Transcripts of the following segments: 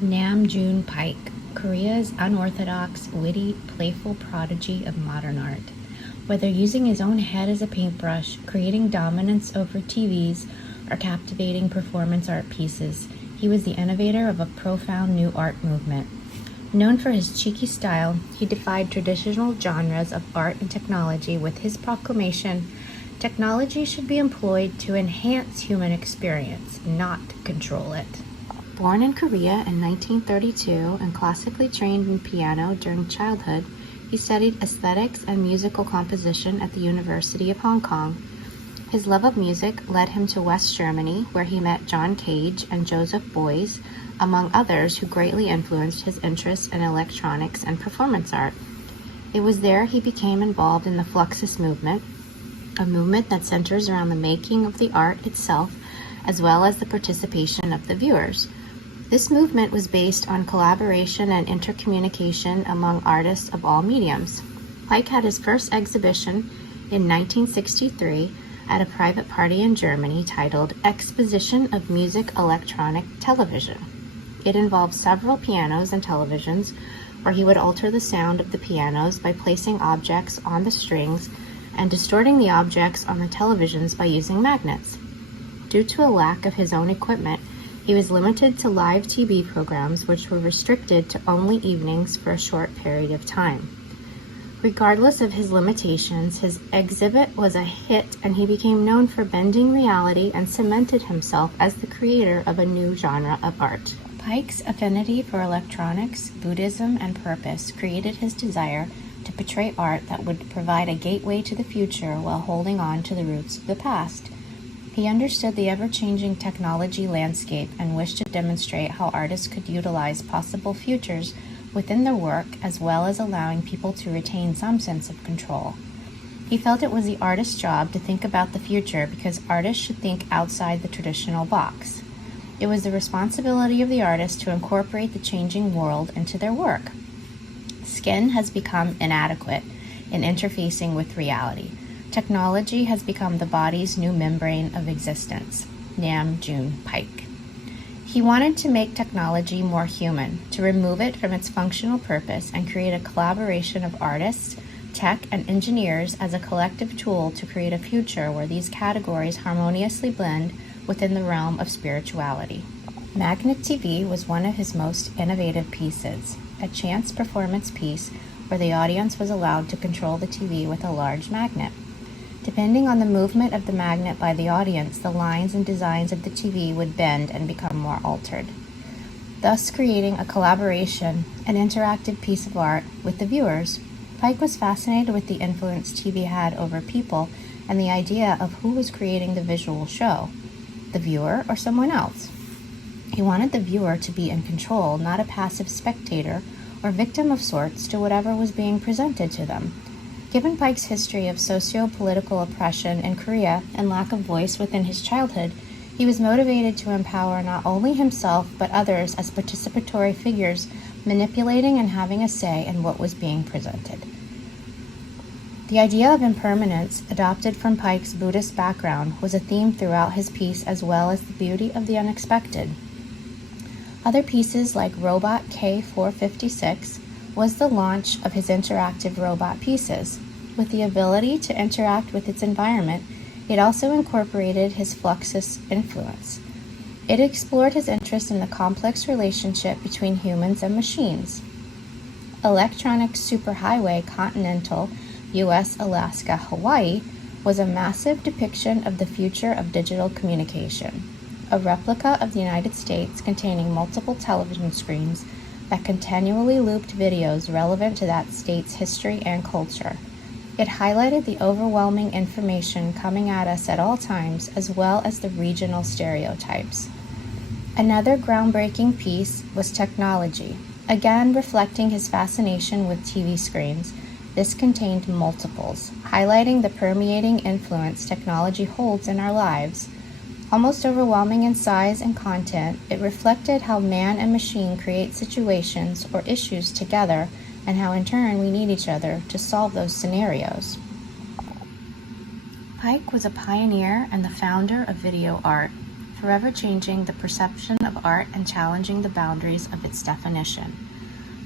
Nam June Paik, Korea's unorthodox, witty, playful prodigy of modern art. Whether using his own head as a paintbrush, creating dominance over TVs, or captivating performance art pieces, he was the innovator of a profound new art movement. Known for his cheeky style, he defied traditional genres of art and technology with his proclamation, "Technology should be employed to enhance human experience, not control it." Born in Korea in 1932 and classically trained in piano during childhood, he studied aesthetics and musical composition at the University of Hong Kong. His love of music led him to West Germany, where he met John Cage and Joseph Beuys, among others who greatly influenced his interest in electronics and performance art. It was there he became involved in the Fluxus movement, a movement that centers around the making of the art itself, as well as the participation of the viewers. This movement was based on collaboration and intercommunication among artists of all mediums. Paik had his first exhibition in 1963 at a private party in Germany titled Exposition of Music Electronic Television. It involved several pianos and televisions, where he would alter the sound of the pianos by placing objects on the strings and distorting the objects on the televisions by using magnets. Due to a lack of his own equipment, he was limited to live TV programs, which were restricted to only evenings for a short period of time. Regardless of his limitations, his exhibit was a hit, and he became known for bending reality and cemented himself as the creator of a new genre of art. Paik's affinity for electronics, Buddhism, and purpose created his desire to portray art that would provide a gateway to the future while holding on to the roots of the past. He understood the ever-changing technology landscape and wished to demonstrate how artists could utilize possible futures within their work, as well as allowing people to retain some sense of control. He felt it was the artist's job to think about the future because artists should think outside the traditional box. It was the responsibility of the artist to incorporate the changing world into their work. Skin has become inadequate in interfacing with reality. Technology has become the body's new membrane of existence. Nam June Paik. He wanted to make technology more human, to remove it from its functional purpose and create a collaboration of artists, tech, and engineers as a collective tool to create a future where these categories harmoniously blend within the realm of spirituality. Magnet TV was one of his most innovative pieces, a chance performance piece where the audience was allowed to control the TV with a large magnet. Depending on the movement of the magnet by the audience, the lines and designs of the TV would bend and become more altered, thus creating a collaboration, an interactive piece of art with the viewers. Paik was fascinated with the influence TV had over people and the idea of who was creating the visual show, the viewer or someone else. He wanted the viewer to be in control, not a passive spectator or victim of sorts to whatever was being presented to them. Given Paik's history of socio-political oppression in Korea and lack of voice within his childhood, he was motivated to empower not only himself but others as participatory figures, manipulating and having a say in what was being presented. The idea of impermanence, adopted from Paik's Buddhist background, was a theme throughout his piece, as well as the beauty of the unexpected. Other pieces like Robot K456 was the launch of his interactive robot pieces. With the ability to interact with its environment, it also incorporated his Fluxus influence. It explored his interest in the complex relationship between humans and machines. Electronic Superhighway Continental U.S. Alaska Hawaii was a massive depiction of the future of digital communication, a replica of the United States containing multiple television screens that continually looped videos relevant to that state's history and culture. It highlighted the overwhelming information coming at us at all times, as well as the regional stereotypes. Another groundbreaking piece was Technology, again reflecting his fascination with TV screens. This contained multiples, highlighting the permeating influence technology holds in our lives. Almost overwhelming in size and content, it reflected how man and machine create situations or issues together, and how in turn we need each other to solve those scenarios. Paik was a pioneer and the founder of video art. forever changing the perception of art and challenging the boundaries of its definition.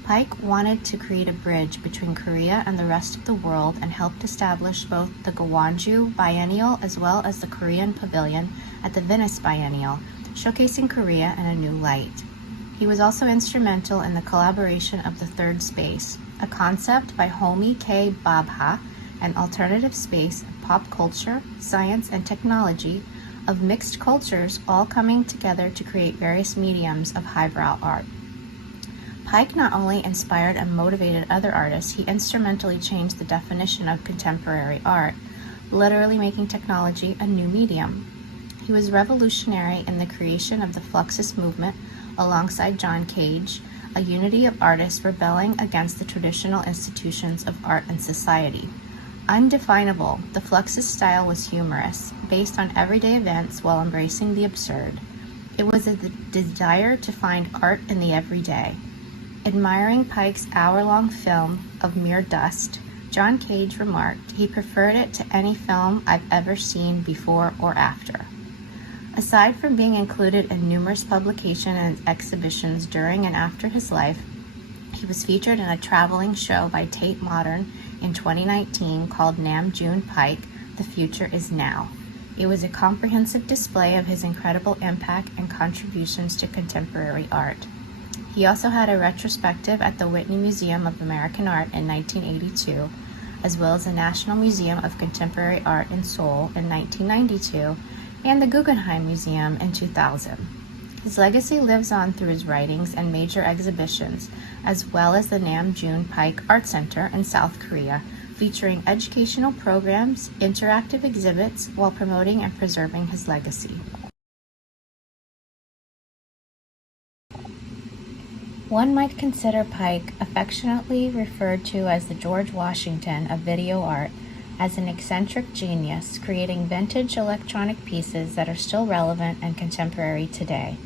Pike wanted to create a bridge between Korea and the rest of the world and helped establish both the Gwangju Biennial as well as the Korean Pavilion at the Venice Biennial, showcasing Korea in a new light. He was also instrumental in the collaboration of the Third Space, a concept by Homi K. Bhabha, an alternative space of pop culture, science, and technology of mixed cultures all coming together to create various mediums of highbrow art. Pike not only inspired and motivated other artists, he instrumentally changed the definition of contemporary art, literally making technology a new medium. He was revolutionary in the creation of the Fluxus movement alongside John Cage, a unity of artists rebelling against the traditional institutions of art and society. Undefinable, the Fluxus style was humorous, based on everyday events while embracing the absurd. It was a desire to find art in the everyday. Admiring Pike's hour-long film of mere dust, John Cage remarked he preferred it to any film I've ever seen before or after. Aside from being included in numerous publications and exhibitions during and after his life, he was featured in a traveling show by Tate Modern in 2019 called Nam June Pike, The Future Is Now. It was a comprehensive display of his incredible impact and contributions to contemporary art. He also had a retrospective at the Whitney Museum of American Art in 1982, as well as the National Museum of Contemporary Art in Seoul in 1992, and the Guggenheim Museum in 2000. His legacy lives on through his writings and major exhibitions, as well as the Nam June Pike Art Center in South Korea, featuring educational programs, interactive exhibits, while promoting and preserving his legacy. One might consider Pike, affectionately referred to as the George Washington of video art, as an eccentric genius, creating vintage electronic pieces that are still relevant and contemporary today.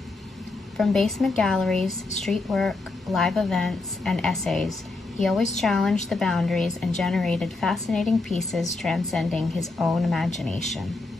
From basement galleries, street work, live events, and essays, he always challenged the boundaries and generated fascinating pieces transcending his own imagination.